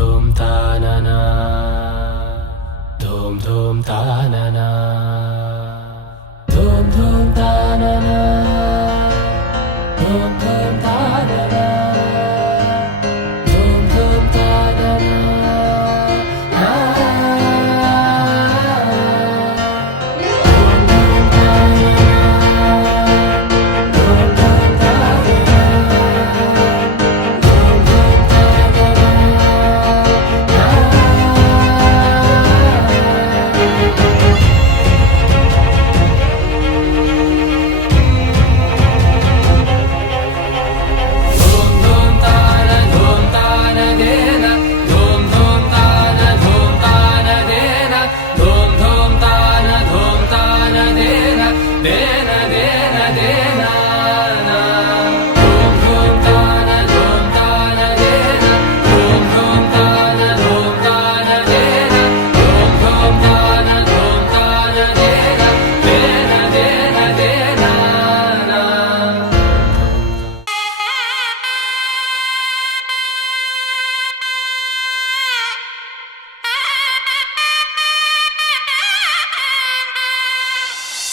धूम तानना धूम धूम तानना धूम धूम तानना धूम धूम तानना धूम धूम तानना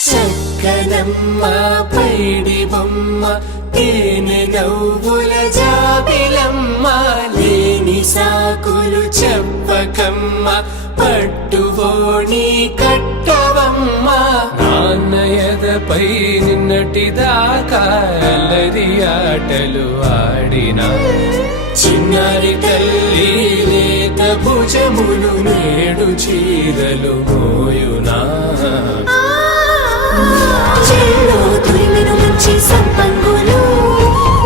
చక్కనమ్మ పైడి బొమ్మ తేనె నవ్వుల జాబిలమ్మ లేని సాకులు చెప్పకమ్మ పట్టువోణి కట్టవమ్మ నాన్నయదపై నిన్నటిదాకా అల్లరి ఆటలు ఆడినా చిన్నారి తల్లి లేత భుజములు నేడు చీరలు మోయునా చెల్లో తురిమిన మంచి సంపంగులు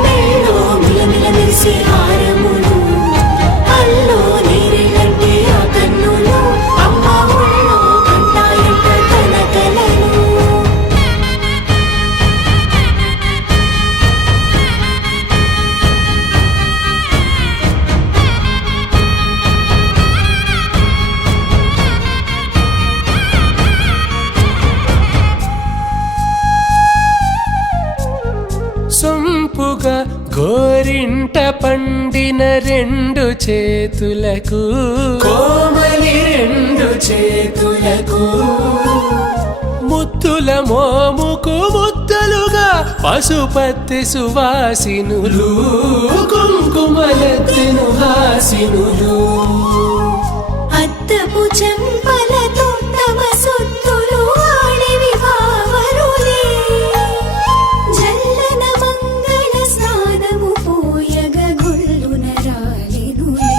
మెల్లో మిలమిల మెరిసే హారములు అల్లో నీరెళ్ళంటే ఆ కన్నులు అమ్మ ఒళ్ళో కంటాయంట తన కలలు సొంపుగా గోరింట పండిన రెండు చేతులకు కోమలి రెండు చేతులకు ముత్తుల మోముకు ముద్దలుగా పశుపతి సువాసినులు కుంకుమలెత్తిను హాసినులు అద్దపు చెంపలతో తమ సొత్తులు ఆడివి బావరులే జల్లన మంగళ స్నానము పోయగ గొల్లున రాలినులే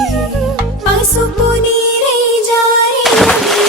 పసుపు నీరై జారినులే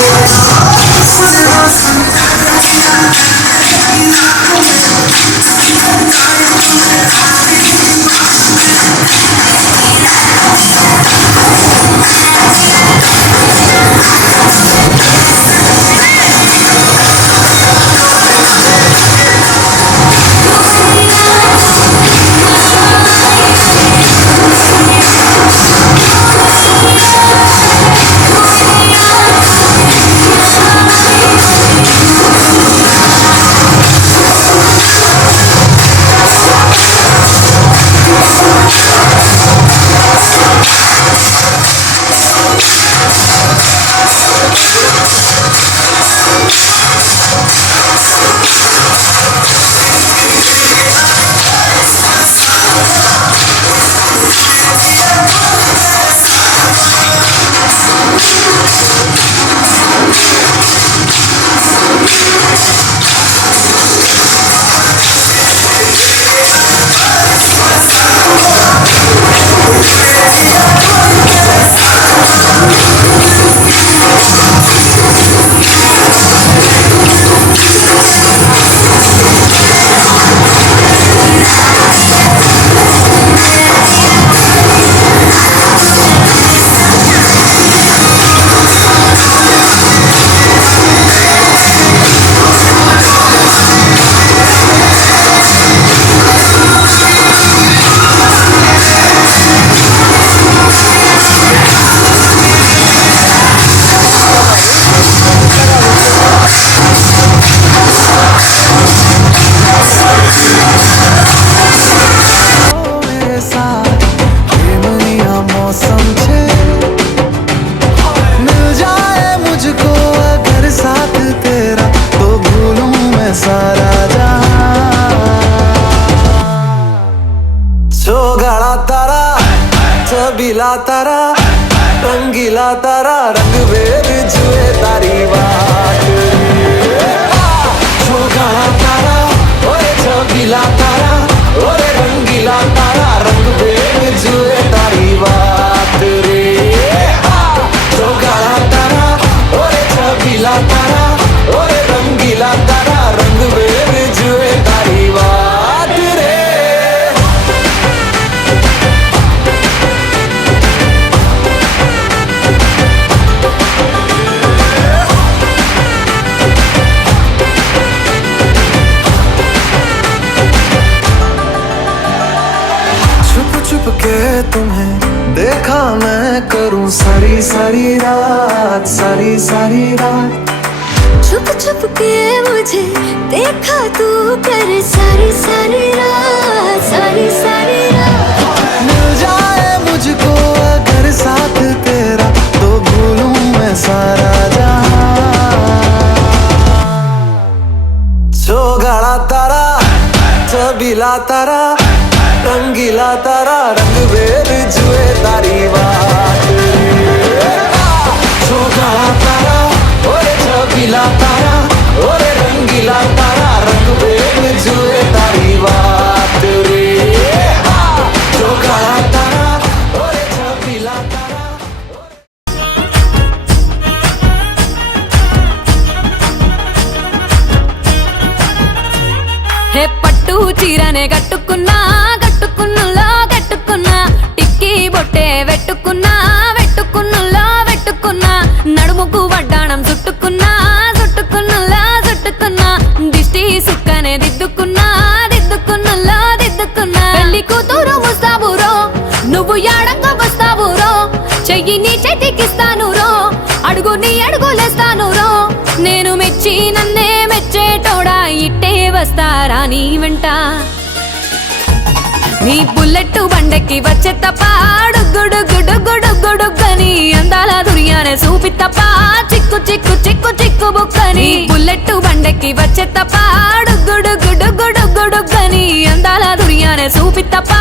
Send me बेर जुए तारी बात रे। जो गाना तारा ओरे छबीला तारा ओरे रंगीला तारा रंग बेर जुए तारी बात रे। जो गाना तारा ओरे छबीला तारा ओरे रंगीला तारा रंग बेर जुए तारी बात रे। छुप छुप के तुम्हें देखा मैं करूं सारी सारी रात सारी सारी रात। छुप छुप के मुझे देखा तू कर सारी सारी रात सारी सारी रात। मिल जाए मुझको अगर साथ तेरा तो भूलूं मैं सारा जहां। जो गाड़ा तारा छबीला तारा रंगीला तारा रंग बेर जुए तारी बात रे। जो गाड़ा तारा ओरे छबीला तारा ओरे रंगीला तारा रंग बेर जुए तारी बात रे। जो गाड़ा तारा ओरे छबीला तारा హే పట్టు చీరనే కట్టుకున్నా కట్టుకున్నులో కట్టుకున్నా టిక్కీ బొట్టే వెట్టుకున్నా వెట్టుకున్నులో వెట్టుకున్నా నడుముకు వడ్డాణం చుట్టుకున్నా చుట్టుకున్నులో చుట్టుకున్నా దిష్టి సుక్కనే దిద్దుకున్నా దిద్దుకున్నులో దిద్దుకున్నా పెళ్లి కూతురు ముస్తాబురో నువ్వు యాడంగా వస్తావురో చెయ్యి నీ చేతికిస్తాను రో అడుగు నీ అడుగులేస్తాను రో నేను మెచ్చి నన్నే మెచ్చేటోడా ఇట్టే వస్తారా నీ వెంట నీ బుల్లెట్ బండెక్కి వచ్చే తప్ప గుడుగుడుగుడుగుడుగుడుగని అందాల దుర్యానే చూపి తప్ప చిక్కు చిక్కు చిక్కు చిక్కు బుక్కని బుల్లెట్ బండెక్కి వచ్చే తప్ప గుడుగుడుగుడుగుడుగని అందాల దుర్యానే చూపి తప్ప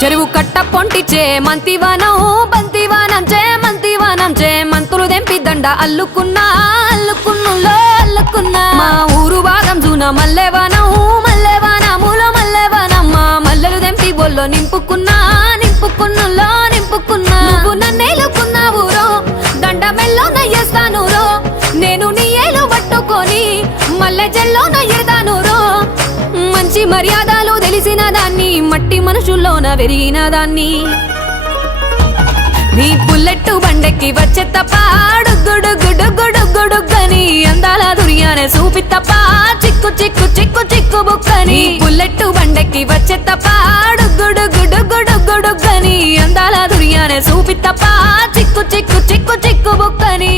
చెరువు కట్ట పొంటిచే మంతివానం బంతివానం చే మంతివానం చే మంతులు దెంపి దండ అల్లుకున్నా అల్లుకున్నులో అల్లుకున్నా మా ఊరు భాగం జూన మల్లెవానం మల్లెవానములో మల్లెవానం మా మల్లెలు దెంపి బొల్లో నింపుకున్నా నింపుకున్నులో నింపుకున్నా నువ్వు నన్నేలుకున్నావు రో దండ మెల్లో నయ్యేస్తాను రో నేను నీ ఏలు పట్టుకొని మల్లె జల్లో నయ్యేదాను రో మంచి మర్యాదలు తెలిసిన దాన్ని మట్టి మనుషుల్లోన పెరిగిన దాన్ని నీ బుల్లెట్ బండెక్కి వచ్చే తప్ప గుడుగుడుగుడుగుడుగని అందాల దుర్యానే చూపి తప్ప చిక్కు చిక్కు చిక్కు చిక్కు బుక్కని బుల్లెట్ బండెక్కి వచ్చే తప్ప గుడుగుడుగుడుగుడుగని అందాల దుర్యానే చూపి తప్ప చిక్కు చిక్కు చిక్కు చిక్కు బుక్కని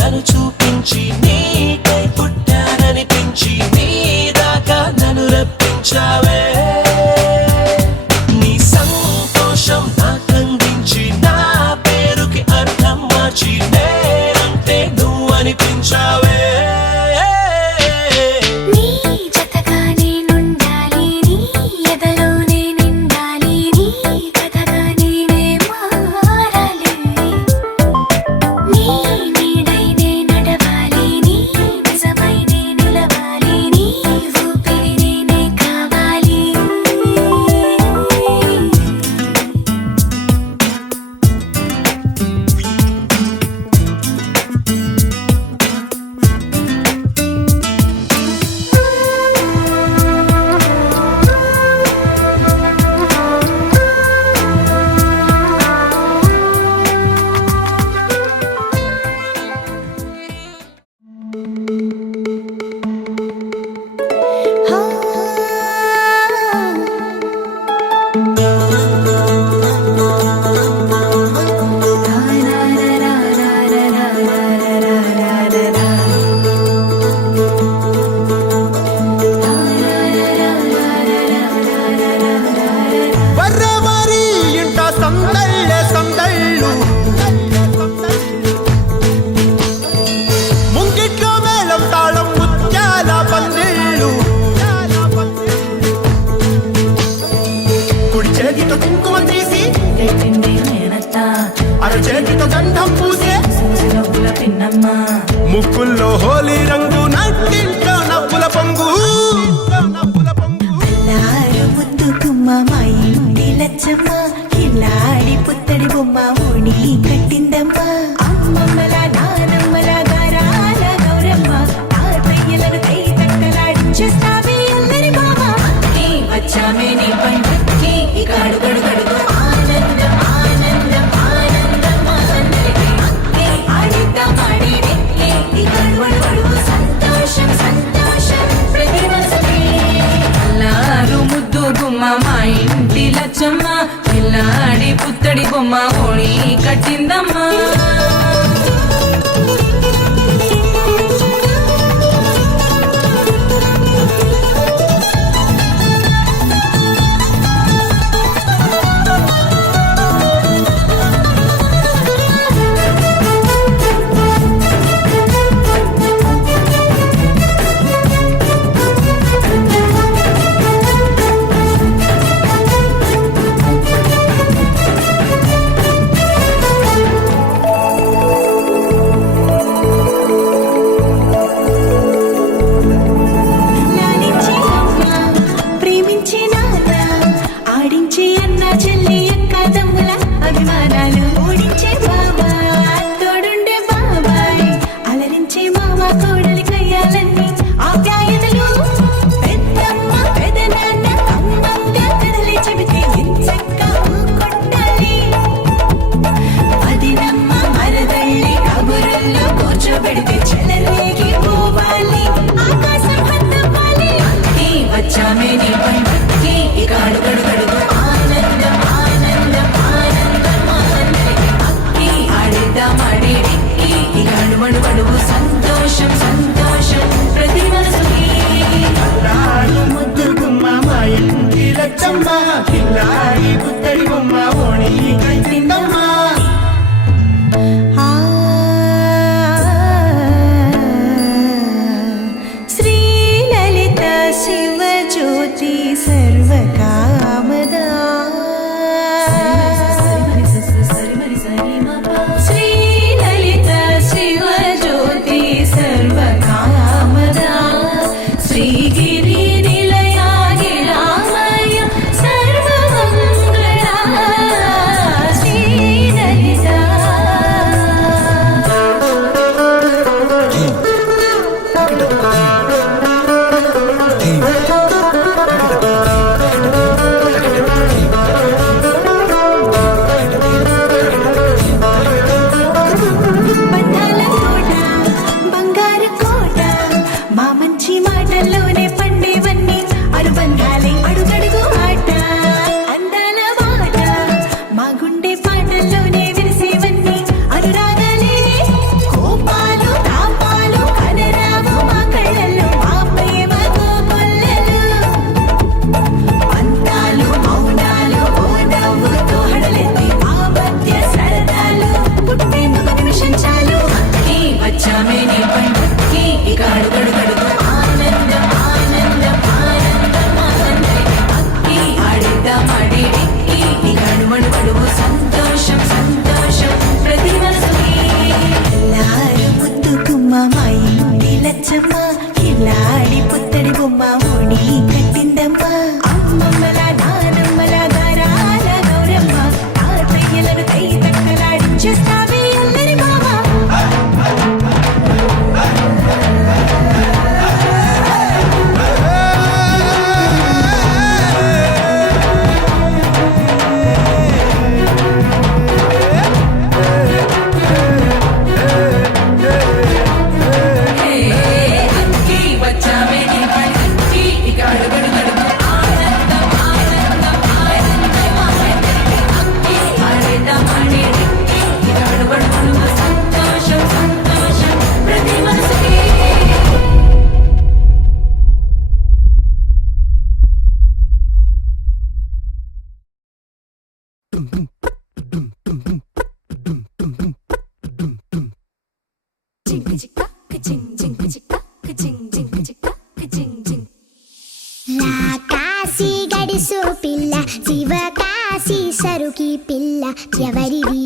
నన్ను చూపించి నీకై పుట్టాననిపించి నీ అరచేతితో గంధం పూసే నవ్వుల పిన్నమ్మ ముక్కుల్లో హోలీ రంగు నట్టింట్లో నవ్వుల పొంగు అల్లారు ముద్దు గుమ్మ మా ఇంటి లచ్చమ్మ కిల్లాడి పుత్తడి బొమ్మ ఓణి కట్టిందమ్మ అమ్మమ్మల నానమ్మల గారాల గౌరమ్మ తాతయ్యలను కై తక్కలాడించేస్తావే అల్లరి బావ అక్కి వచ్చామే నీ పండుక్కి ఇక అడుగడుగడుగు ఆనందం ఆనందం ఆనందం అందరికీ అక్కి ఆడిద్దాం ఆడిడెక్కి ఇక అడుగడుగడుగు సంతోషం సంతోషం ప్రతి మనసుకి అల్లారు ముద్దు గుమ్మ మా ఇంటి లచ్చమ్మ పిల్లాడి పుత్తడి బొమ్మ ఓణి కట్టిందమ్మా లాలించి అమ్మ ప్రేమించి నాన్న ఆడించి అన్న చెల్లి అక్క తమ్ముల అభిమానాలు ఓడించే బాబా తోడుండే బాబాయ్ అలరించే మామ కోడలి కయ్యాలన్నీ ఆప్యాయతలు పెద్దమ్మ పెదనాన్న అమ్మంగా కథలే చెబితే ఎంచక్క కొట్టాలి అదినమ్మ మరదళ్ళి కబురుల్లో కూర్చోబెడితే చెలరేగి పోవాలి ఆకాశం హద్దవ్వాలి అక్కి వచ్చామే నీ పండుక్కి ఇక అడుగడుగడుగు ఆనందం ఆనందం ఆనందం అందరికీ అక్కి ఆడిద్దాం ఆడిడిక్కి ఇక అడుగడుగడుగు సంతోషం సంతోషం ప్రతి మనసుకి అల్లారు ముద్దు గుమ్మ మా ఇంటి లచ్చమ్మ కిల్లాడి పుత్తడి బొమ్మ ఓణి కట్టిందమ్మా శ్రీలలిత శివజ్యోతి సర్వకామదా శ్రీలలిత శివజ్యోతి సర్వకామదా శ్రీగిరి నిలయాగి రామయ్య సర్వమంగళా శ్రీలలిత బంధాల కోట బంగారు కోట మా మంచి మాటల్లోనే పండేవన్నీ అనుబంధాలే అడుగడుగు ఆట అందాల మాట మా గుండె పాటల్లోనే విరిసేవన్నీ అనురాగాలే కోపాలు తాపాలు కనరావు మా కళ్ళల్లో మా ప్రేమ కోకొల్లలు అంతాలు మౌనాలు ఓ నవ్వుతో హడలెత్తి మా మధ్య సరదాలు పుట్టేందుకు నిమిషం చాలు అక్కి వచ్చామే నీ పండుక్కి ఇక అడుగడుగడుగు ఆనందం ఆనందం ఆనందం అందరికీ అక్కి ఆడిద్దాం ఆడిడిక్కి ఇక అడుగడుగడుగు సంతోషం సంతోషం ప్రతి మనసుకి అల్లారు ముద్దు గుమ్మ మా ఇంటి లచ్చమ్మ కిల్లాడి పుత్తడి బొమ్మ ఓణి కట్టిందమ్మ అమ్మమ్మల నానమ్మల గారాల గౌరమ్మ తాతయ్యలను కై తక్కలాడించేస్తావే అల్లరి బావ అక్కి వచ్చామే నీ పండుక్కి ఇక అడుగడుగడుగు ఆనందం ఆనందం ఆనందం అందరికీ అక్కి ఆడిద్దాం ఆడిడిక్కి ఇక అడుగడుగడుగు సంతోషం సంతోషం ప్రతి మనసుకి కాశీ గడిసు పిల్ల శివ కాశీ సరుకి పిల్ల ఎవరిది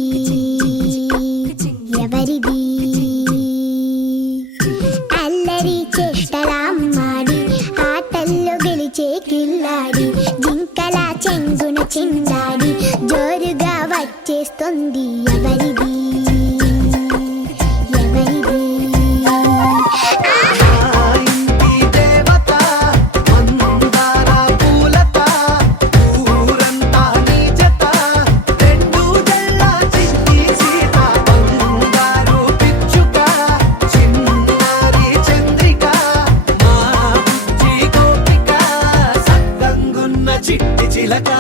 చేస్తుంది ఎవరిది ఎవరిది ఇంటి దేవత మందార పూలత ఊరంతా నీ జత రెండు జల్ల చిట్టి సీత బంగారు పిచ్చుక చిన్నారి చంద్రిక మా బుజ్జి గోపిక సక్కంగున్న చిట్టి చిలక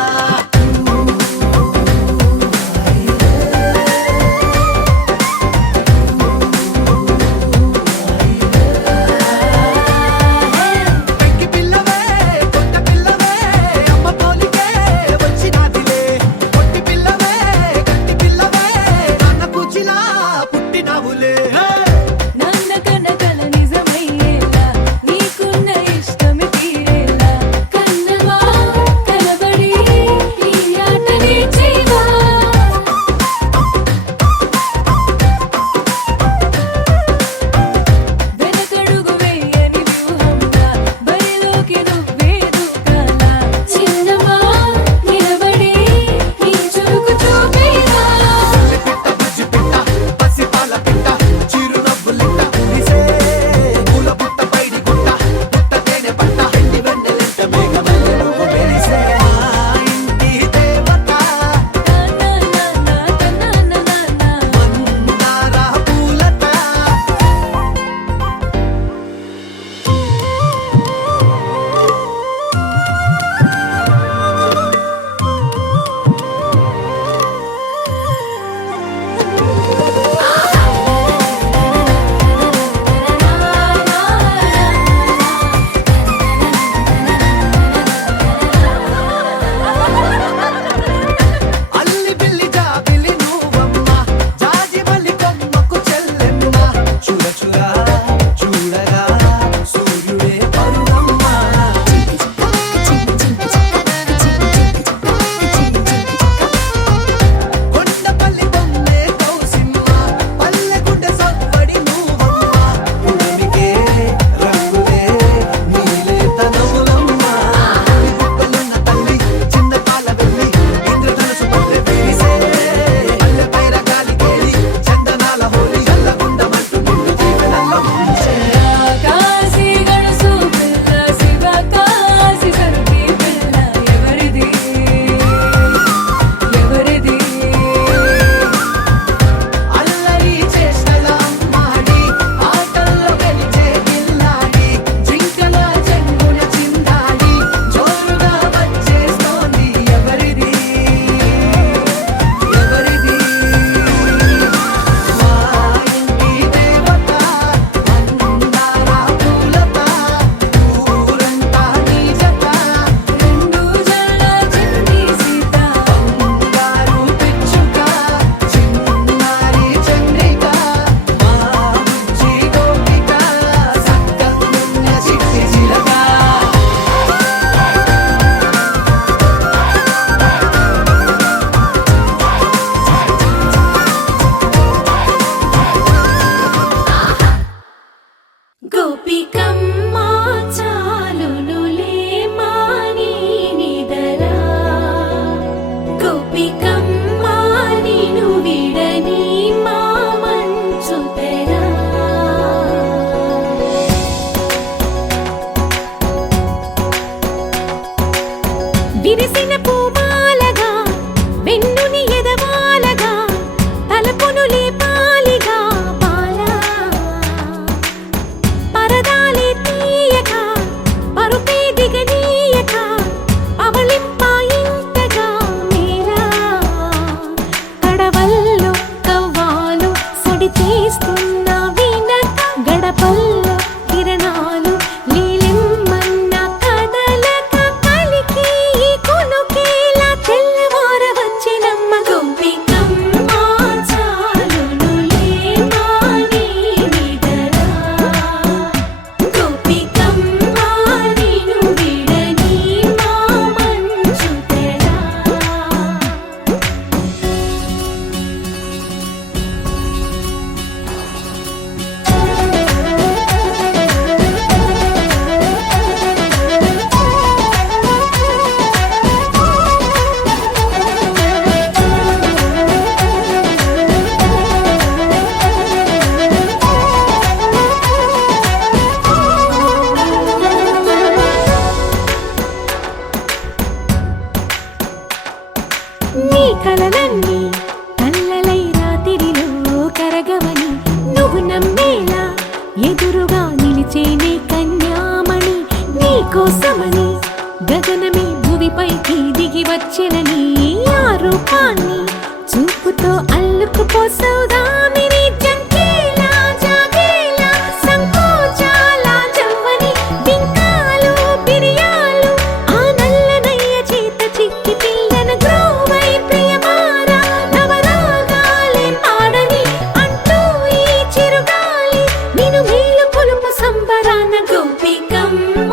సౌదామిని జంకేలా జాగేలా సంకోచాల జవ్వని బింకాలు బిరియాలు ఆ నల్లనయ్య చేత చిక్కి పిల్లన గ్రోవై ప్రియమారా నవరాగాలే పాడని అంటూ ఈ చిరుగాలి నిన్ను మేలు కొలుపు సంబరాన గోపికమ్మ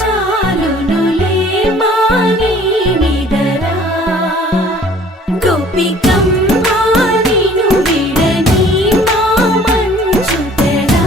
చాలునులే మాని నిదరా గోపికమ్మ నిన్ను విడని మా మంచు తెరా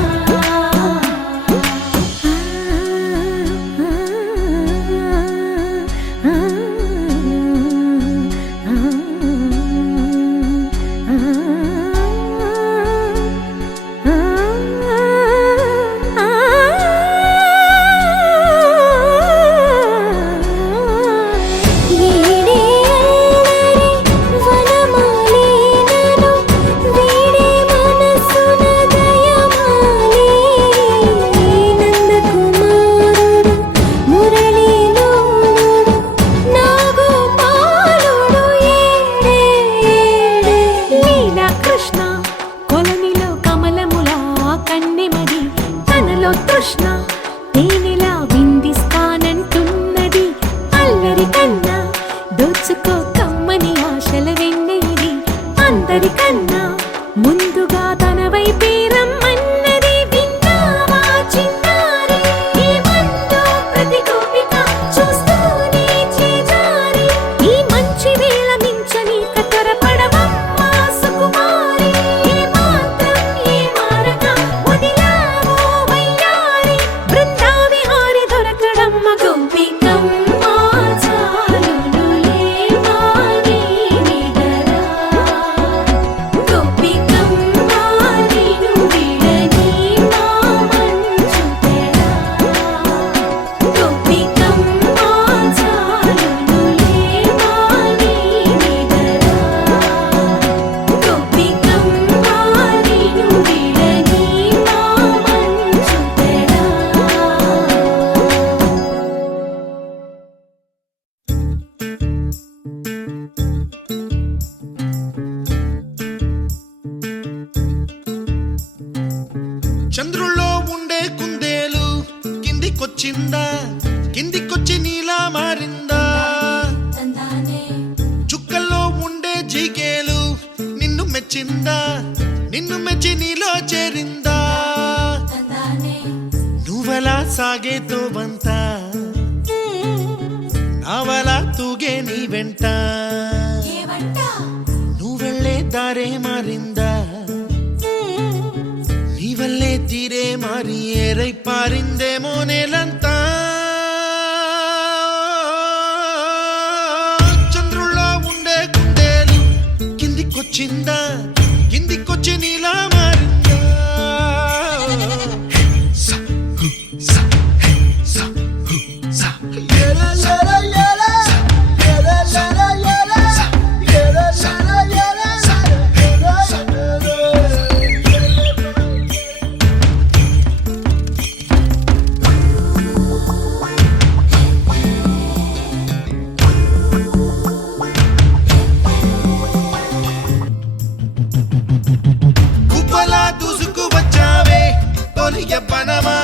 కృష్ణ కొలనిలో కమలములా కన్నెమది తనలో తృష్ణ తేనెలా విందిస్తానంటున్నది అల్లరి కన్నా దోచుకో కమ్మని ఆశల వెన్నెయిది అందరికన్నా ముందుగా తన వైపే రమ్మన్నది విన్నావా చిన్నారి ఏమందో ప్రతి గోపిక చూస్తూనే చేజారి ఈ మంచి వేళ మించని కతరపడవమ్మా సుకుమారి ఏ మాత్రం ఏ మారక వదిలావో వయ్యారి బృందావిహారి దొరకడమ్మ గోపికమ్మ చాలునులే మాని నిదరా గోపికమ్మ నిన్ను విడని మా మంచు తెరా గోపికమ్మ చాలునులే మాని నిదరా గోపికమ్మ నిన్ను విడని మా మంచు తెరా చంద్రుల్లో ఉండే కుందేలు కిందికొచ్చిందా కిందికొచ్చి నీలా మారిందా చుక్కల్లో ఉండే జీకేలు నిన్ను మెచ్చిందా నిన్ను మెచ్చి నీలో చేరిందా నువ్వలా సాగేతో బంత నావలా తూగే నీ వెంట నువ్వెళ్ళే దారే మారిందా నీవల్లే తీరే మారి ఏరై పారిందేమో నేలంతా చంద్రుల్లో ఉండే కుందేలు కిందికొచ్చిందా కిందికొచ్చి నీలా మారిందా సా, హు, సా, హే, సా, హు, సా. ఏలా, ఏలా, ఏలా. ఏలా, ఏలా, ఏలా. ఏలా, ఏలా, ఏలా. కుప్పలా దూసుకు వచ్చావే తొలి యవ్వనమా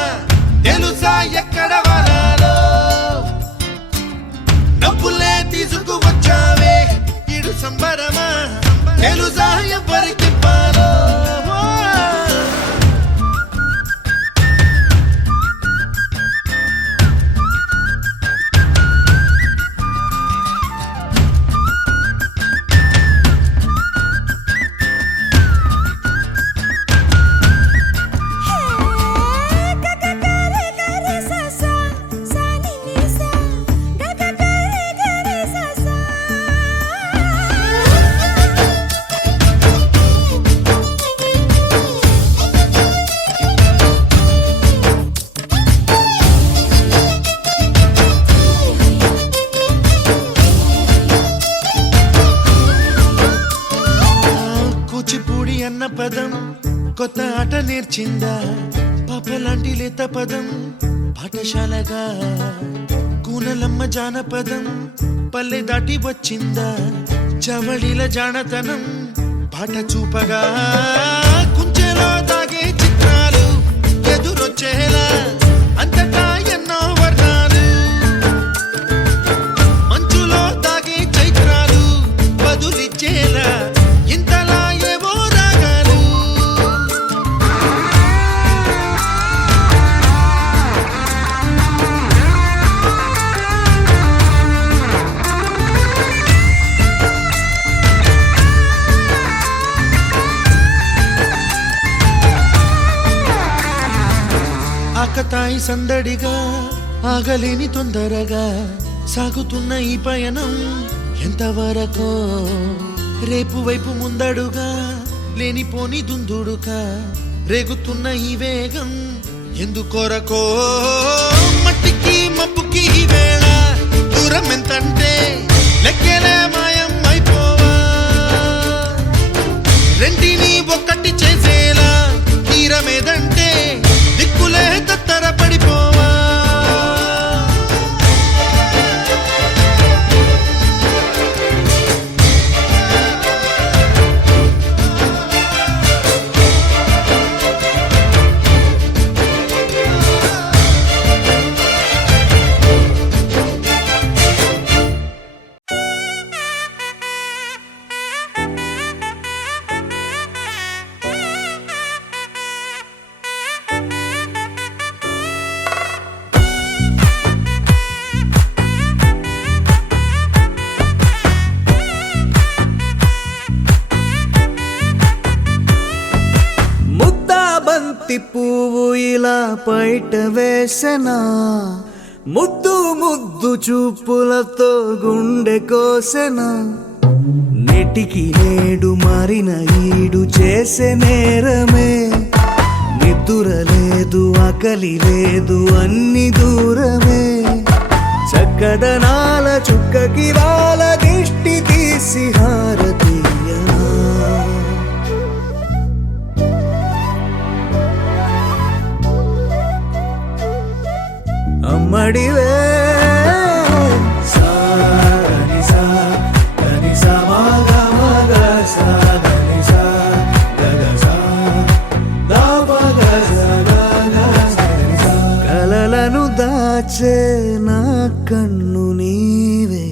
తెలుసా ఎక్కడ వరాలో డబ్బులే తీసుకు వచ్చావే ఇడు సంబరమా తెలుసా ఎవరికి పాలో అన్న పదం కొత్త ఆట నేర్చిందా పాపలాంటి లేత పదం పాఠశాలగా కూనలమ్మ జానపదం పల్లె దాటి వచ్చిందా చవళిల జానతనం బాట చూపగా కుంచెలో దాగే చిత్రాలు ఎదురొచ్చేలా అంతటా ఎన్నో వర్ణాలు మంచులో దాగే చైత్రాలు బదులిచ్చేలా ఇంతలా ఏవో రాగాలు ఆకతాయి సందడిగా ఆగలేని తొందరగా సాగుతున్న ఈ పయనం ఎంతవరకో రేపు వైపు ముందడుగా లేనిపోని దుందుడుగా రేగుతున్న ఈ వేగం ఎందుకొరకో మట్టికి మబ్బుకి ఈ వేళ దూరం ఎంతంటే లెక్కలే మాయం అయిపోవా రెంటిని ఒక్కటి చేసేలా తీరమేదంటే దిక్కులే తత్తర పడిపోవా ముద్దాబంతి పువ్వు ఇలా బయట వేసెనా ముద్దు ముద్దు చూపులతో గుండె కోసెనా నెటికి నేడు మారిన ఈడు చేసే నేరమే నిద్ర లేదు ఆకలి లేదు అన్ని దూరమే చక్కదనాల చుక్కకి వాళ్ళ దిష్టి తీసి హారతీయనా అమ్మడివే సాని సా గని సా మగ మగ సా గని సా గగ సా దా మగ సా గగ సా కలలను దాచే నా కన్ను నీవే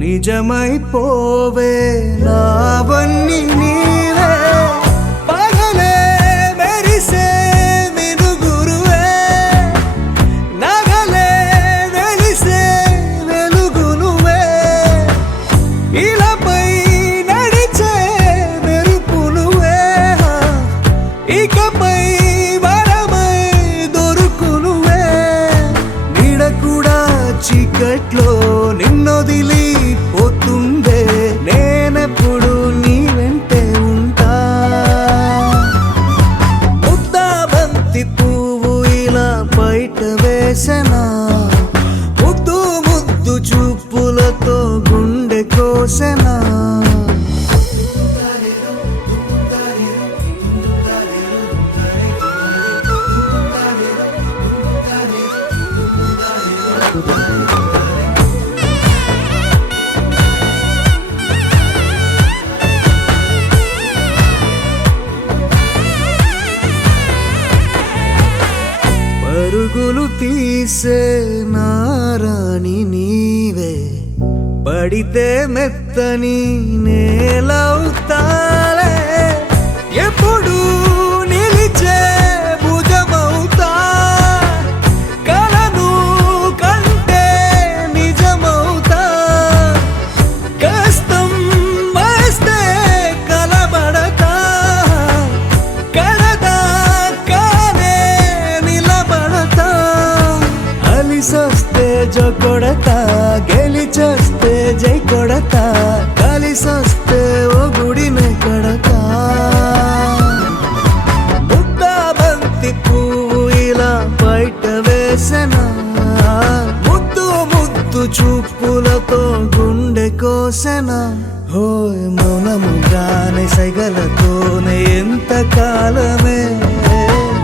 నిజమైపోవే నావన్నీ నీవే పగలే మెరిసే మినుగురువే నగలే వెలిసే వెలుగు నువ్వే ఇలాపై నడిచే మెరుపు నువ్వే ఇకపై వరమై దొరుకు నువ్వే నీడ కూడా చీకట్లో నిన్నొదిలి పోతుందే నేనెప్పుడు నీ వెంటే ఉంటా ముద్దాబంతి పువ్వు ఇలా బయట వేసెనా ముద్దు ముద్దు చూపులతో గుండె కోసెనా పరుగులు తీసే నారాణి నీవే పడితే మెత్తని నేలవుతాలే ఎప్పుడు నిలిచే భుజమవుతా కలను కంటే నిజమవుతా కష్టం వస్తే కలబడతా కడదా కానే నిలబడతా అలిసొస్తే జో కొడతా గెలిచొస్తే జై కొడతా కలిసొస్తే ఓ గుడినే కడతా ముద్దాబంతి పువ్వు ఇలా బయట వేసెనా ముద్దు ముద్దు చూపులతో గుండె కోసెనా హోయ్ మౌనముగానే సైగలతోనే ఎంత కాలమే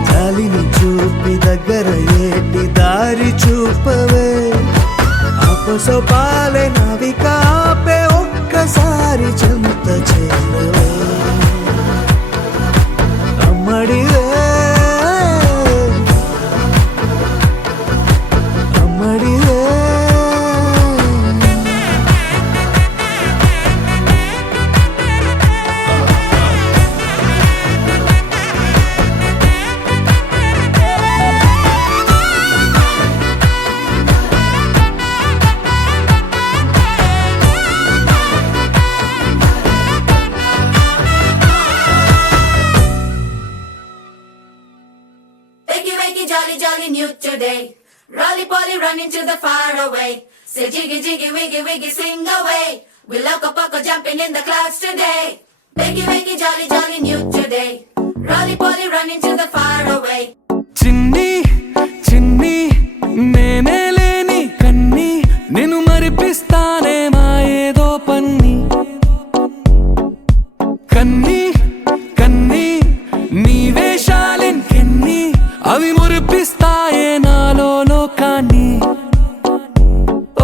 జాలిని చూపి దగ్గర ఏటి దారి చూపవే ఆపసోపాలే నావిక ఆపే ఒక్కసారి చెంత చేరవే jolly new today. Rolly poly running to the far away. Say jiggy jiggy wiggy wiggy swing away. We loco poco jumping in the clouds today. Wiggy wiggy jolly jolly new today. Rolly poly running to the far away. చిన్ని చిన్ని నేనే లేని కన్ని నేను మరిపిస్తానే మా ఏదో పన్ని కన్ని కన్ని నీ వేషాలెన్కెన్ని అవి మురిపిస్తాయే నాలో లోకాన్ని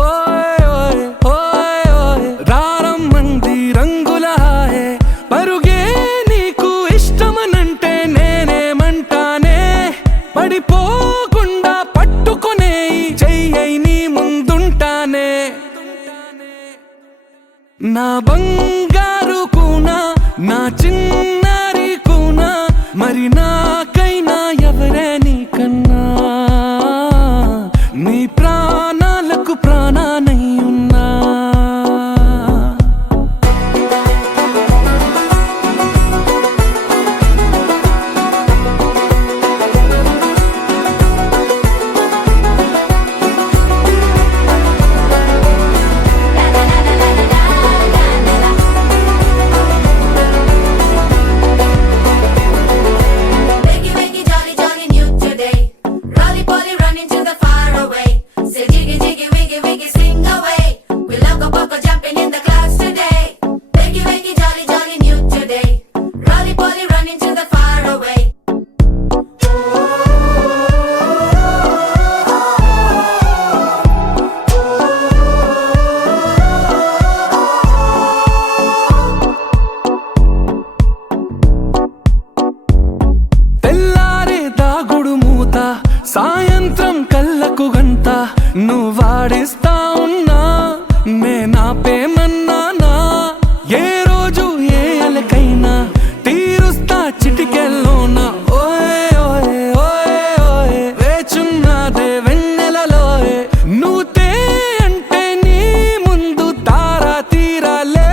ఓయ్ ఓయ్ ఓయ్ ఓయ్ రారమ్మంది రంగుల హాయే పరుగే నీకు ఇష్టమనంటే నేనేమంటానే పడిపోకుండా పట్టుకునే చెయ్యై నీ ముందుంటానే నా బంగారు కూనా నా చిన్నారి కూనా మరి నాకైనా ఎవరే నీకన్నా నీ ప్రాణాలకు ప్రాణానై ఉన్నా Wiggy wiggy jolly jolly new today. Rolly poly running to the far away. Say jiggy jiggy wiggy wiggy swing away. We loco poco jumping in the clouds today. Wiggy wiggy jolly jolly new today. Rolly poly running to the far away. తెల్లారే దాగుడు మూత సాయంత్రం కళ్ళకు గంట నువ్వాడిస్తా ఉన్నా నేనాపేమన్నానా ఏ రోజు ఏ అలకైనా తీరుస్తా చిటికెల్లోనా ఓయ్ ఓయ్ ఓయ్ ఓయ్ వేచున్నాదే వెన్నెలలోయే నువ్వుతే అంటే నీ ముందు తారా తీరాలే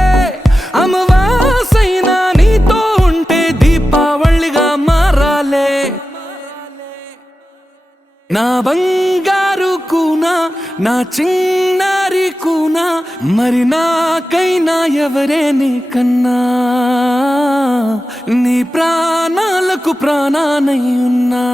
అమవాసైనా నీతో ఉంటే దీపావళిగా మారాలే నా బంగారు కూనా నా చిన్నారి కూనా మరి నాకైనా ఎవరే నీకన్నా నీ ప్రాణాలకు ప్రాణానై ఉన్నా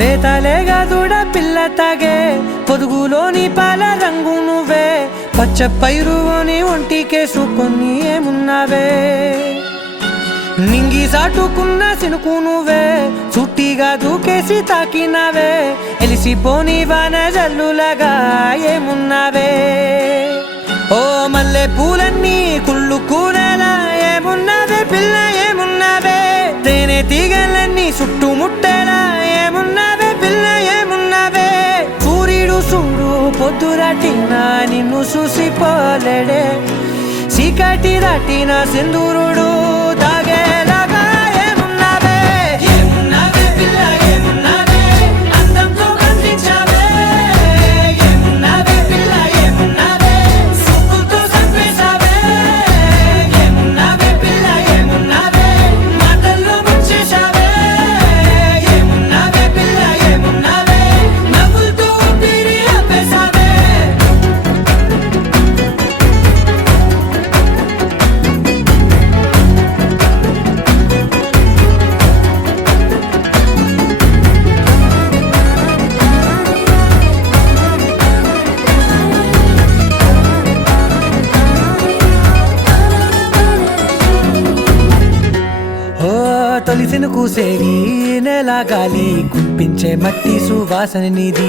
లేతలేగా దూడ పిల్ల తాగే పొదుగులోని పాల రంగు నువ్వే పచ్చ పైరుని ఒంటికేసుకొని ఏమున్నావే నింగి సాటుకున్న సినుకు నువ్వే చుట్టిగా దూకేసి తాకినావే ఎలిసిపోని వాన జల్లులాగా ఏమున్నావే ఓ మల్లె పూలన్నీ కుళ్ళు కూరలా ఏమున్నావే పిల్ల ఏమున్నావే తేనె తీగలన్నీ చుట్టుముట్టేలా ఏమున్నావే పిల్ల ఏమున్నావే సూర్యుడు చూడు పొద్దురాటిన నిన్ను చూసిపోలేడే చీకటి దాటిన సింధూరుడు తాగేలాగా ఏమున్నావే ఏమున్నావే పిల్ల ఏమున్నావే అందంతో కనిపించావే ఏమున్నావే పిల్ల ఏమున్నావే సుక్కుతో చంపేశావే పూసేరి నెల గాలి కుప్పించే మట్టి సువాసన నిధి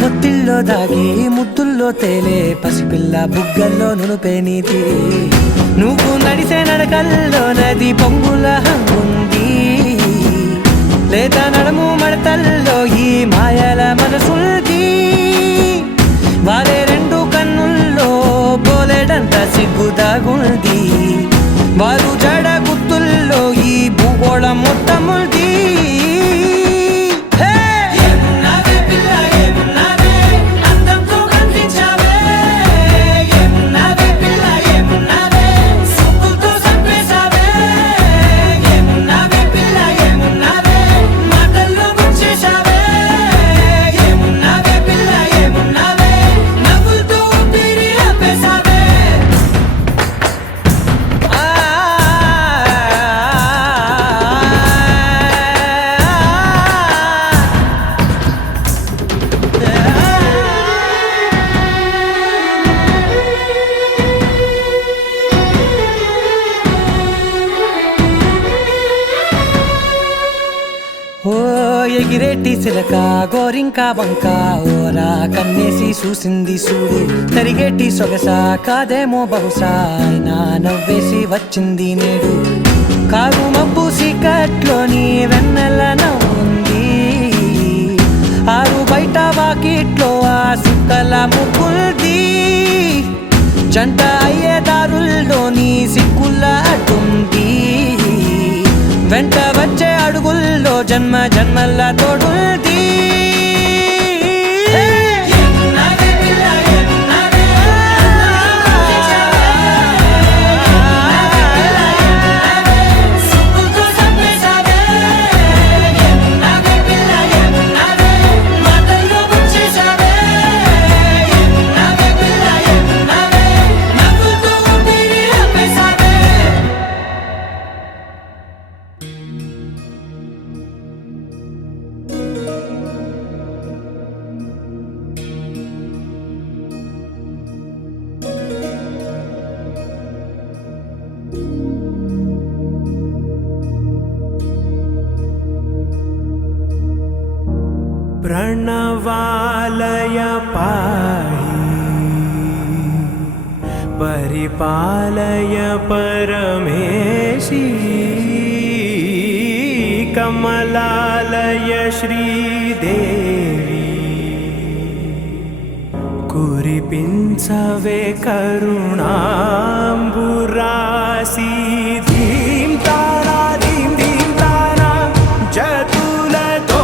మొత్తిల్లో దాగి ముద్దుల్లో తేలే పసిపిల్ల బుగ్గల్లో నునుపే నీతి నువ్వు నడిసే నడకల్లో నది పొంగుల హంగుంది లేత నడుము మడతల్లో ఈ మాయల మనసుల్ది వారే రెండు కన్నుల్లో బోలెడంత సిగ్గుదాగుంది వారు జడ గుత్తుల్లో ఈ భూగోళం మొత్తముంది ఎగిరేటి సిలక గోరింక వంక ఓరా కన్నేసి చూసింది చూడు తరిగేటి సొగస కాదేమో బహుశా అయినా నవ్వేసి వచ్చింది నేడు కారు మబ్బు సీకట్లోని వెన్నెల నవ్వుంది ఆరు బయట వాకిట్లో ఆ సుక్కల ముగ్గుల్ది జంట అయ్యే దారుల్లోని సిక్కుల అడ్డుంది వెంట వచ్చే అడుగుల్లో జన్మ జన్మల్ల తోడుంది प्रणवालय पाहि परिपालय परमेशी कमलालय श्रीदेवी कुरिपिंचवे करुणांबुरासी धीम तारा धीम धीम तारा जतुलतो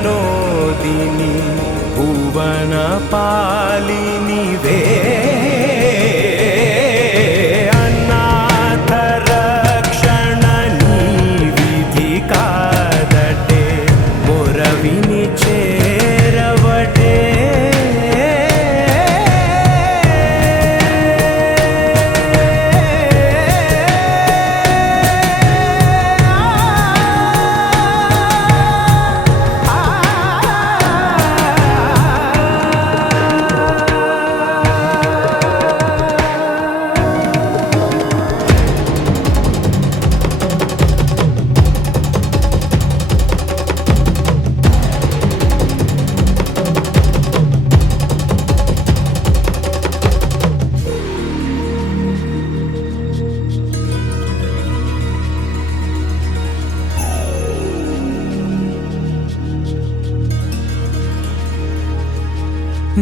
विनोदिनी भुवन पालिनी वे अनाथ रक्षणनी विधि कादटे मोरविनी चेरवटे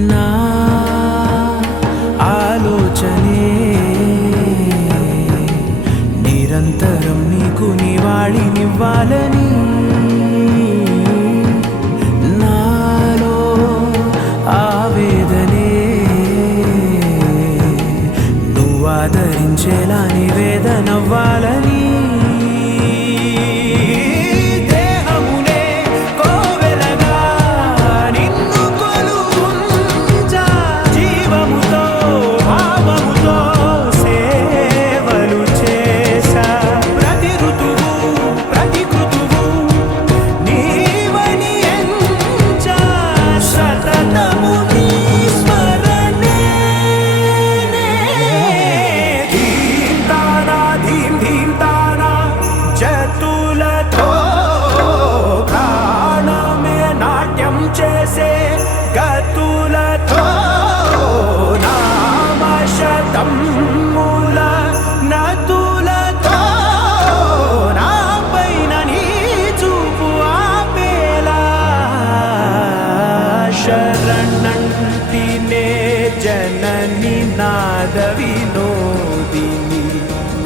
నా ఆలోచనే నిరంతరం నీకు నివాళినివ్వాలని నాలో ఆవేదనే నువ్వు ఆదరించేలా నివేదనవ్వాలని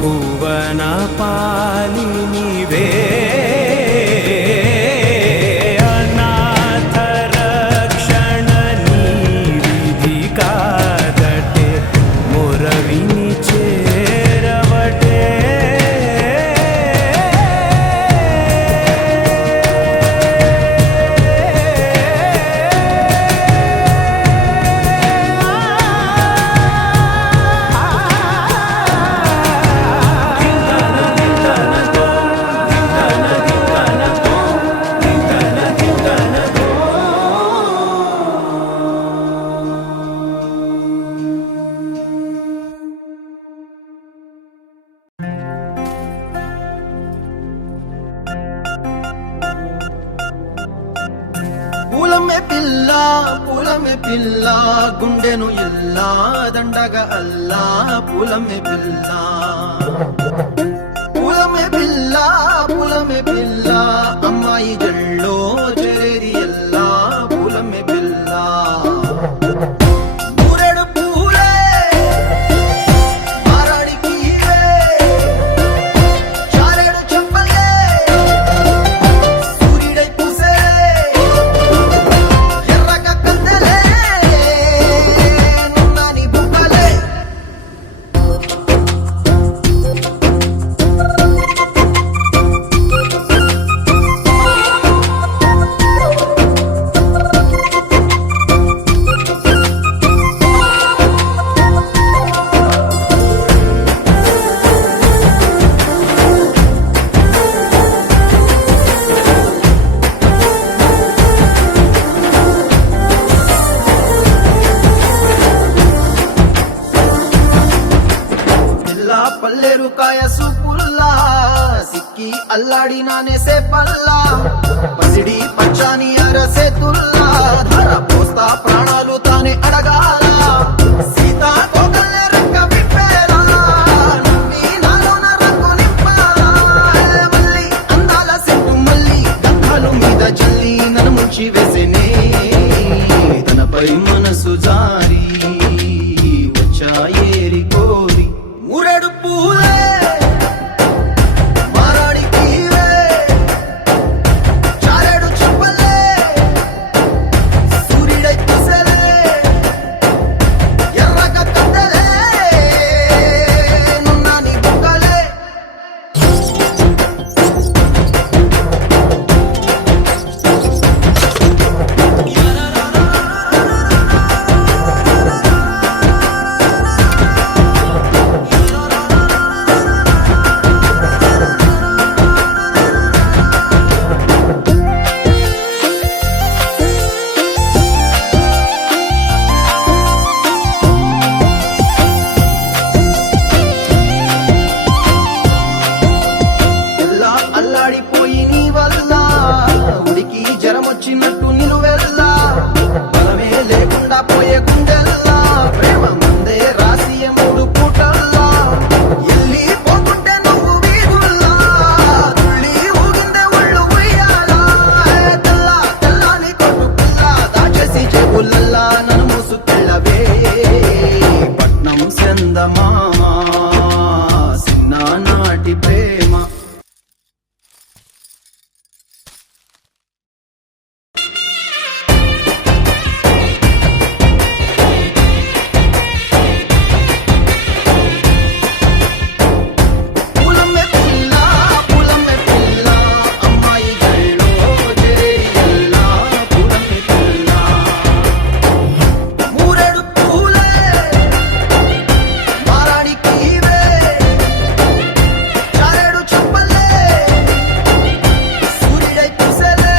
భువన పాలి నీవే అనాథ రక్షణ నీ విధి కాదటే మురవిని చేరవటే పూలమే పిల్ల గుండెను ఇల్లా దండగా అల్లా పూలమే పిల్ల పూలమే పిల్ల అమ్మాయి జల్లో చేరేది ఎల్లా పూలమే పిల్ల ఊరెడు పూలే మారాడికి చారేడు చెప్పలే సూర్యుడై పూసే ఎర్రగా కత్తెలే నున్నాని బుక్కలే పల్లేరు కాయ సూపుల్లా సిక్కి అల్లాడినానే సే పల్లా పసిడి పచ్చాని అరసే తుల్లా ధర పోస్తా ప్రాణాలు తానే అడగాల సీతా కోకల్లే రెక్క విప్పేలా నవ్వి నాలోన రంగు నింపాలా మళ్ళీ అందాల సెట్టు మళ్ళీ గంధాలు మీద చల్లి నన్ను ముంచి వేసేనే తనపై మనసు జారి వచ్చా ఏరి కోరి మురెడు పూలే మారాడికి చారేడు చెప్పలే సూర్యుడై పూసలే ఎర్రగా కత్తెలే నున్నాని బుక్కలే అల్లాడిపోయి నీ వల్ల ఉడికి జ్వరం వచ్చినట్టు నిలువెల్లా బలమే లేకుండా పోయే గుండెల్లా ప్రేమ ముందే రాసి మూడు పూటల్లా ఎల్లి పోతుంటే నువ్వు వీధుల్లా తుళ్ళి ఊగిందే ఒళ్ళు ఉయ్యాలా తెల్లాని కొట్టు పిల్ల దాచేసి చెవులల్లా నన్ను మూసుకెళ్ళవే పట్నం చందమామా చిన్ననాటి ప్రేమ పూలమే పిల్ల అమ్మాయి జల్లో చేరియల్లా పూలమే పిల్ల మూరెడు పూలే మారాడికి చారేడు చెప్పలే సూర్యుడై పూసలే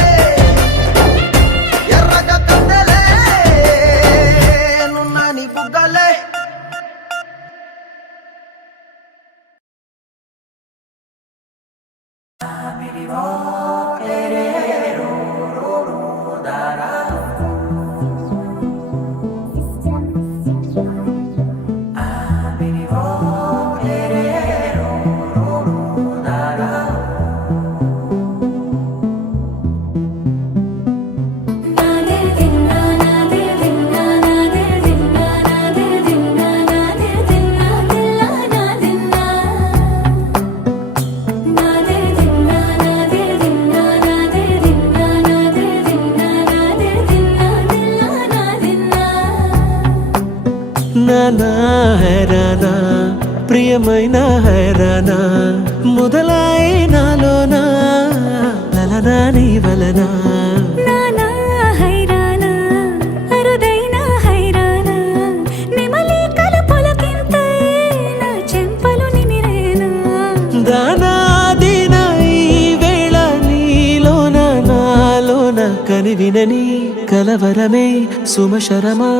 ఎర్రగా కత్తెలే నున్నాని బుగ్గలే నాదే దిన్నా నాదే దిన్నా నాదే దిన్నా నాదే దిన్నా నాదే దిన్నా దిన్నా నాదిన్నా నా హైరానా ప్రియమైన హైరానా మొదలాయి నాలోనా లలనా నీ వలనా నానా హైరానా అరుదైన హైరానా నెమలి కలుపులకింతై నా చెంపలు నిమిరేనా దానాదిన ఈ వేళ నీలోన నాలోన కనివినని కలవరమే సుమశరమా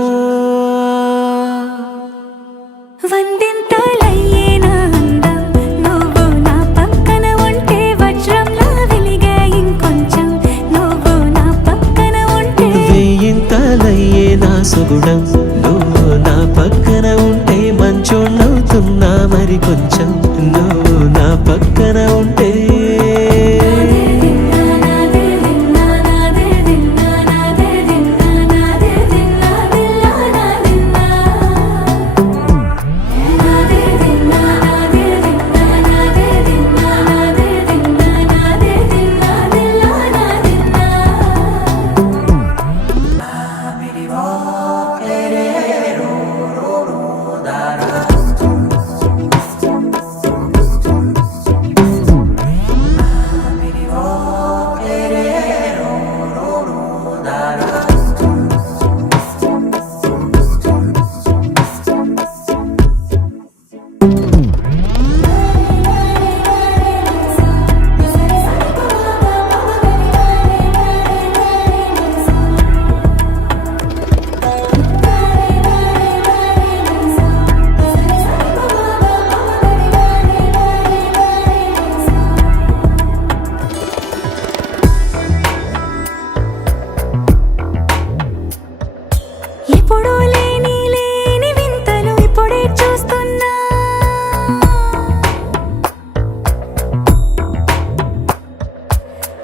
వందింతలయ్యేనా అందం నువ్వు నా పక్కన ఉంటే వజ్రంలా వెలిగే ఇంకొంచెం నువ్వు నా పక్కన ఉంటే వేయింతలయ్యే నా సుగుణం నువ్వు నా పక్కన ఉంటే మంచోణ్ణవుతున్నా మరి కొంచెం నువ్వు నా పక్కన ఉంటే ఎప్పుడూ లేని లేని వింతలు ఇప్పుడే చూస్తున్నా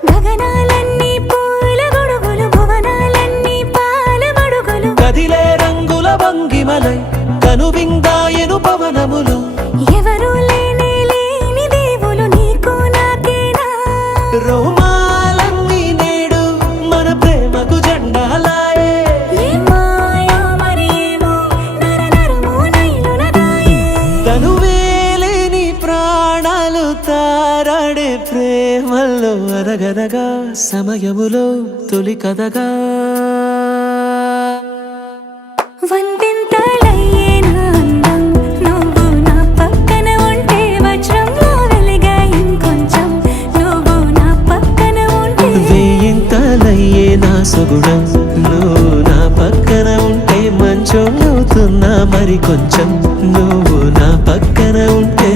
గగనాలన్నీ పూల గొడుగులు భువనాలన్నీ పాల మడుగులు కదిలే రంగుల భంగిమలై కనువిందాయను పవనములు ఎవరూ లేని లేని దేవులు నీకు నాకేనా రోమాలన్నీ నేడు మన ప్రేమకు జెండాలాయే ఏ మాయో మరి ఏమో నరనరమో నైలున దాయే తనువేలేని ప్రాణాలు తారాడే ప్రేమల్లో అనగనగా సమయములో తొలి కథగా వందింతలయ్యేనా అందం నువ్వు నా పక్కన ఉంటే వజ్రంలా వెలిగే ఇంకొంచెం నువ్వు నా పక్కన ఉంటే వేయింతలయ్యే నా సుగుణం నువ్వు నా పక్కన ఉంటే మంచోళ్ళవుతున్నా మరి కొంచెం నువ్వు నా పక్కన ఉంటే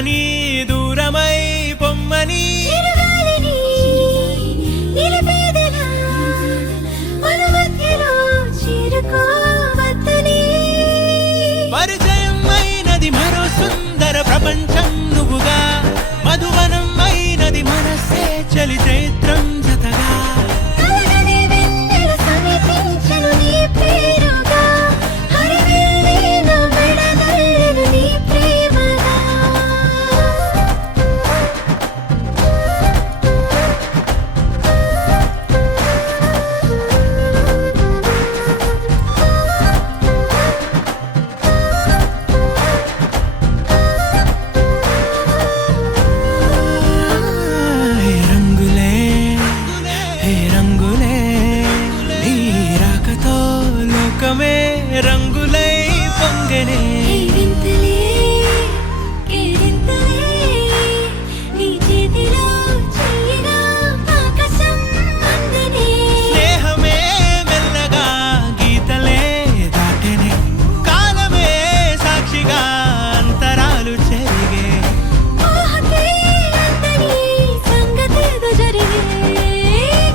చేరని దూరమై పొమ్మని చిరుగాలిని నిలిపేదెలా మన మధ్యలో చేరుకోవద్దని పరిచయం అయినది మరో సుందర ప్రపంచం నువ్వుగా మధువనం అయినది మనసే చలి చైత్రం జతగా కలగని వెన్నెల సమీపించను నీ పేరుగా హరివెల్లి నా మెడదల్లెను నీ ప్రేమగా హే రంగులే హే రంగులే నీ రాకతో లోకమే రంగులై పొంగనే కేరింతలే కేరింతలే నీ చేతిలో చెయ్యిగా ఆకాశం అందనే స్నేహమే మెల్లగా గీతలే దాటెనే కాలమే సాక్షిగా అంతరాలు చెరిగే ఊహకే అందని సంగతేదో జరిగే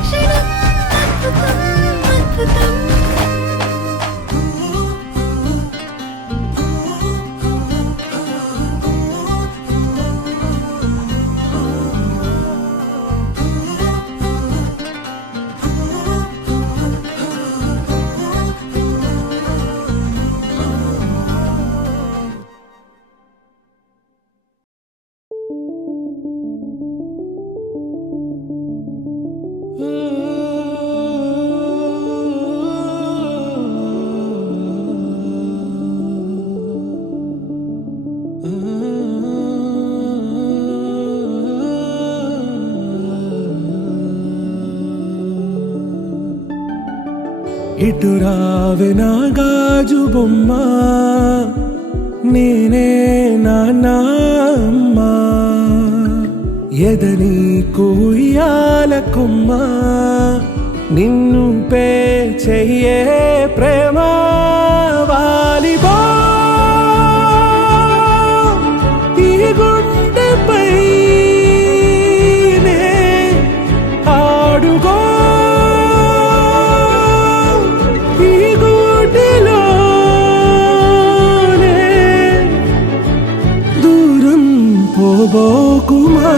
క్షణం అద్భుతం అద్భుతం ఇటు రావే నా గాజు బొమ్మ నేనే నాన్నమ్మ ఎదని కుయ్యాల కొమ్మ నిన్ను పే చెయ్యే ప్రేమ వాలిబా ఈ గుండెపై ఆడుగో ఈ గుడిలోనే దూరం పోబోకుమా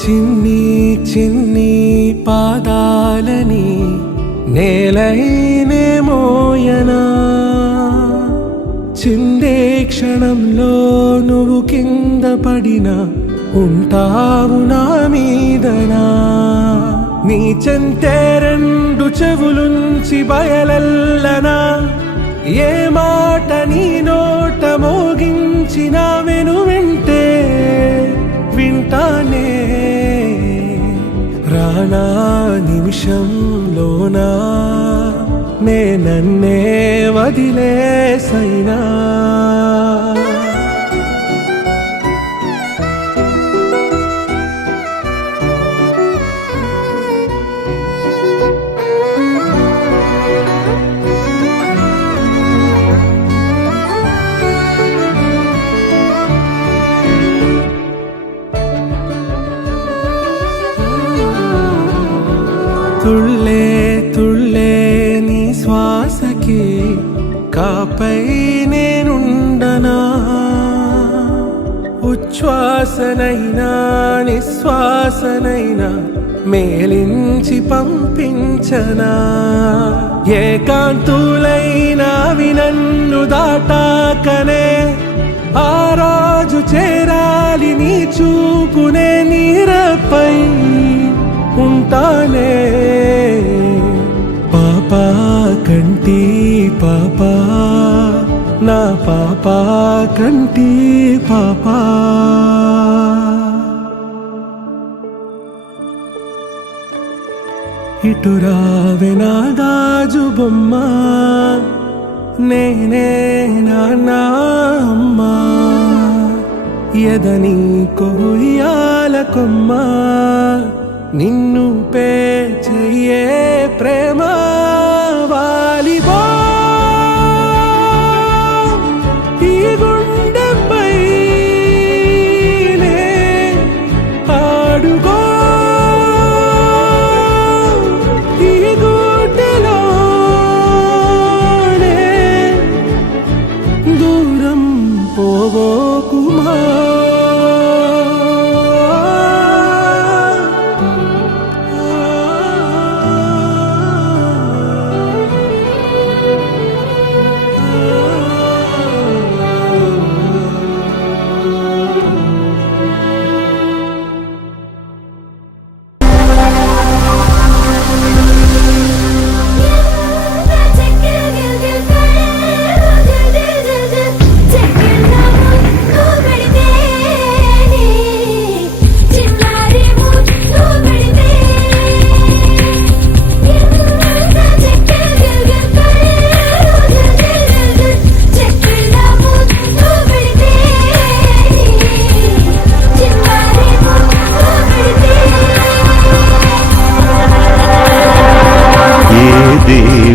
చిన్ని చిన్ని పాదాలని నేలైనే మోయనా చిందే క్షణంలో నువ్వు కింద పడినా ఉంటావు నా మీదనా నీ చెంతే రెండు చెవులుంచి బయలెల్లనా ఏ మాట నీ నోట మోగించిన వెను వింటే వింటానే రానా నిమిషంలోనా నే నన్నే వదిలేసైనా తుళ్ళే తుళ్ళే నీ శ్వాసకి కాపై నేనుండనా ఉచ్ఛ్వాసనైనా నిశ్వాసనైనా మేలించి పంపించనా ఏకాంతులైనా వినన్ను దాటాకనే ఆ రోజు చేరాలి నీ చూపునే నీరపై ఉంటానే పాపా కంటి పాపా కంటి పాప ఇటు రావే నా గాజు బొమ్మ నేనే నాన్న అమ్మ ఎదని కొయ్యాల కొమ్మ నిన్ను పే చెయ్యే ప్రేమ వాలిబో ఈ గుండెపై ఆడుగో ఈ గుడ్డెలోనే దూరం పోగోకుమా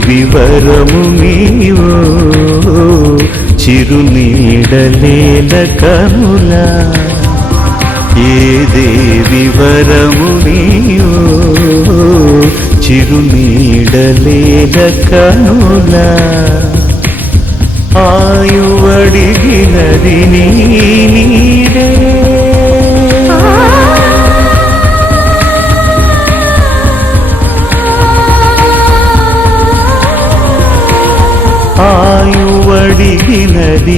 వివరము నీవో చిరునీడలేల కనులా ఏ దేవి వరము నీవో చిరునీడలేల కనులా ఆయువడిగినది నీడే ఆయువడిగినది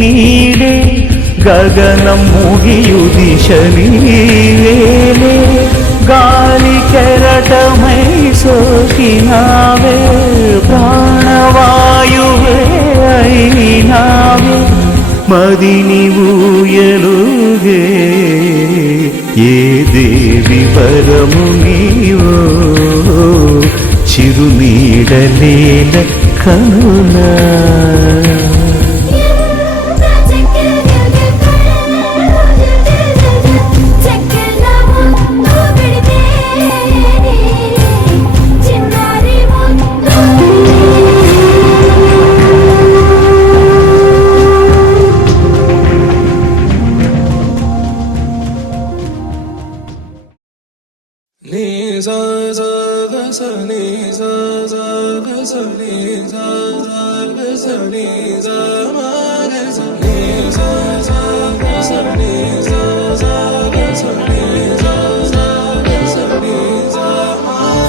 నీడే గగనం ముగియు దిశ నీవేలే గాలి కెరటమై సోకినావే ప్రాణవాయువే అయినావే మదిని ఊయలుగే ఏ దేవి వరము నీవో చిరునీడలేల కనులా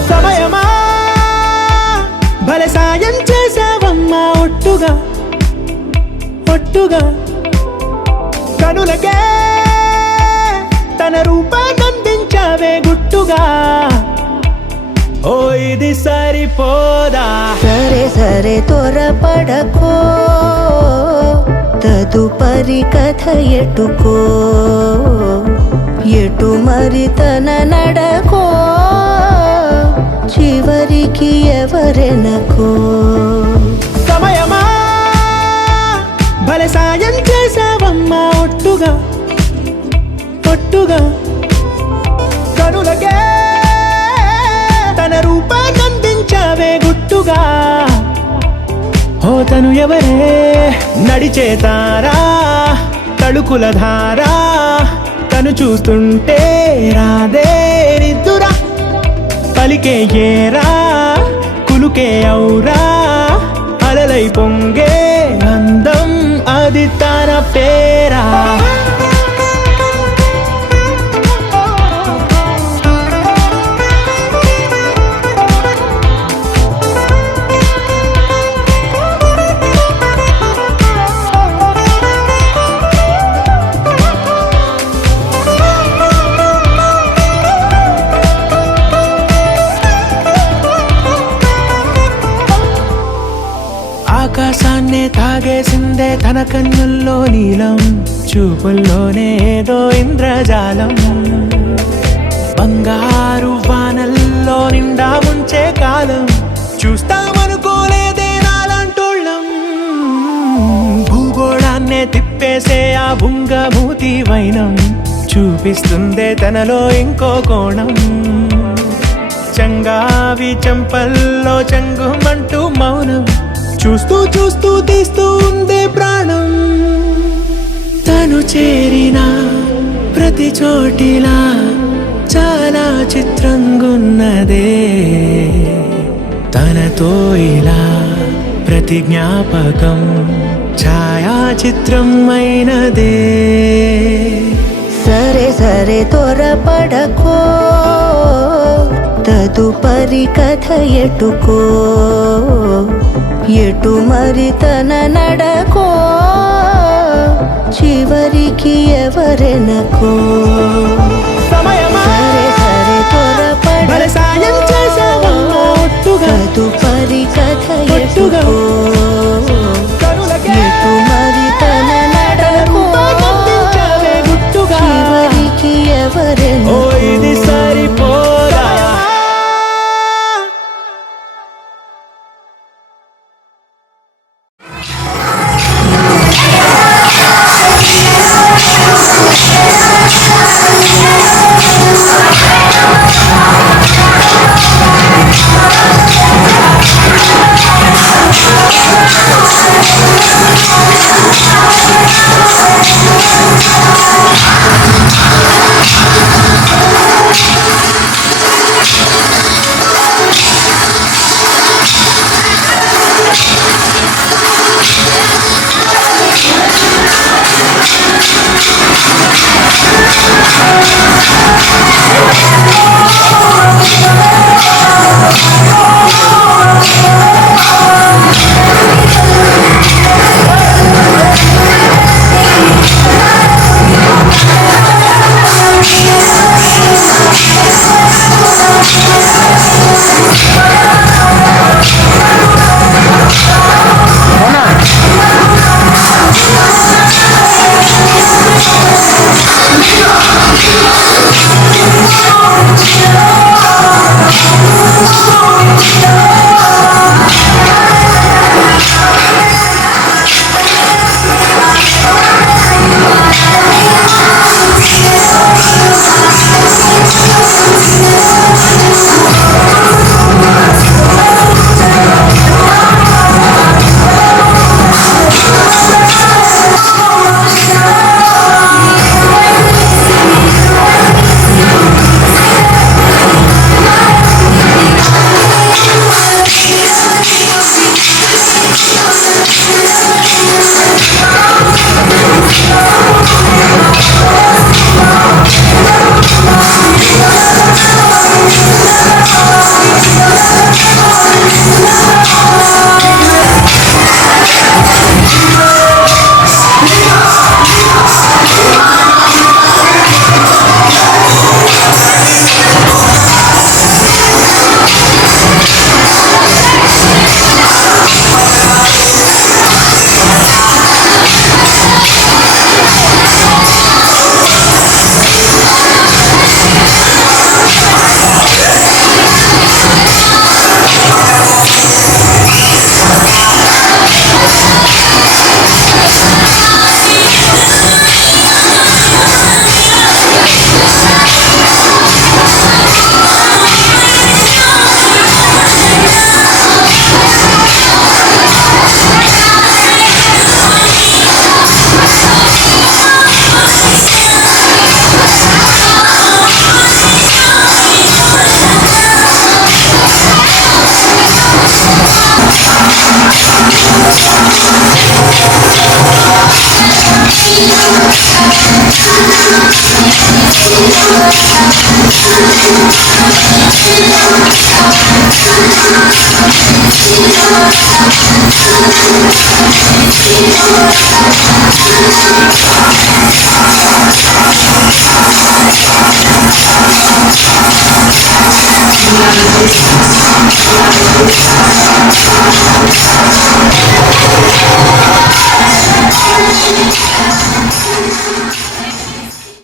సమయమా భలే సాయం చేసావమ్మా ఒట్టుగా ఒట్టుగా కనులకే తన రూపాన్నందించావే గుట్టుగా ఓ ఇది సరిపోదా సరే సరే త్వరపడకో తదుపరి కథ ఎటుకో ఎటు మరి తన నడకో చివరికి ఎవరెనకో సమయమా భలే సాయం చేసావమ్మా ఒట్టుగా ఒట్టుగా కనులకే తన రూపాన్నందించావే గుట్టుగా ఓ తను ఎవరే నడిచే తారా తడుకుల ధారా తను చూస్తుంటే రాదే నిద్దురా పలికే ఏరా కులుకే ఔరా అలలై పొంగే అందం అది తన పేరా ఆకాశాన్నే తాగేసిందే తన కన్నుల్లో నీలం, చూపుల్లోనే ఏదో ఇంద్రజాలం. బంగారు వానల్లో నిండా ముంచే కాలం, చూస్తామనుకోలేదే నాలంటోళ్ళం. భూగోళాన్నే తిప్పేసే ఆ బుంగమూతి వైనం, చూపిస్తుందే తనలో ఇంకో కోణం. చంగావి చెంపల్లో చెంగుమంటూ మౌనం, చూస్తూ చూస్తూ తీస్తూ ఉందే ప్రాణం. తను చేరిన ప్రతి చోటిలా చాలా చిత్రంగున్నదే, తనతో ఇలా ప్రతి జ్ఞాపకం ఛాయాచిత్రం అయినదే. సరే సరే త్వరపడకో, తదుపరి కథ ఎటుకో, ఎటు మరి తన నడకో, చివరికి ఎవరెనకో. సరే సరే త్వరపడకో, తదుపరి కథ ఎటుకో, ఎటు మరి తన నడకో, చివరికి ఎవరెనకో. ఇది సరిపోదా?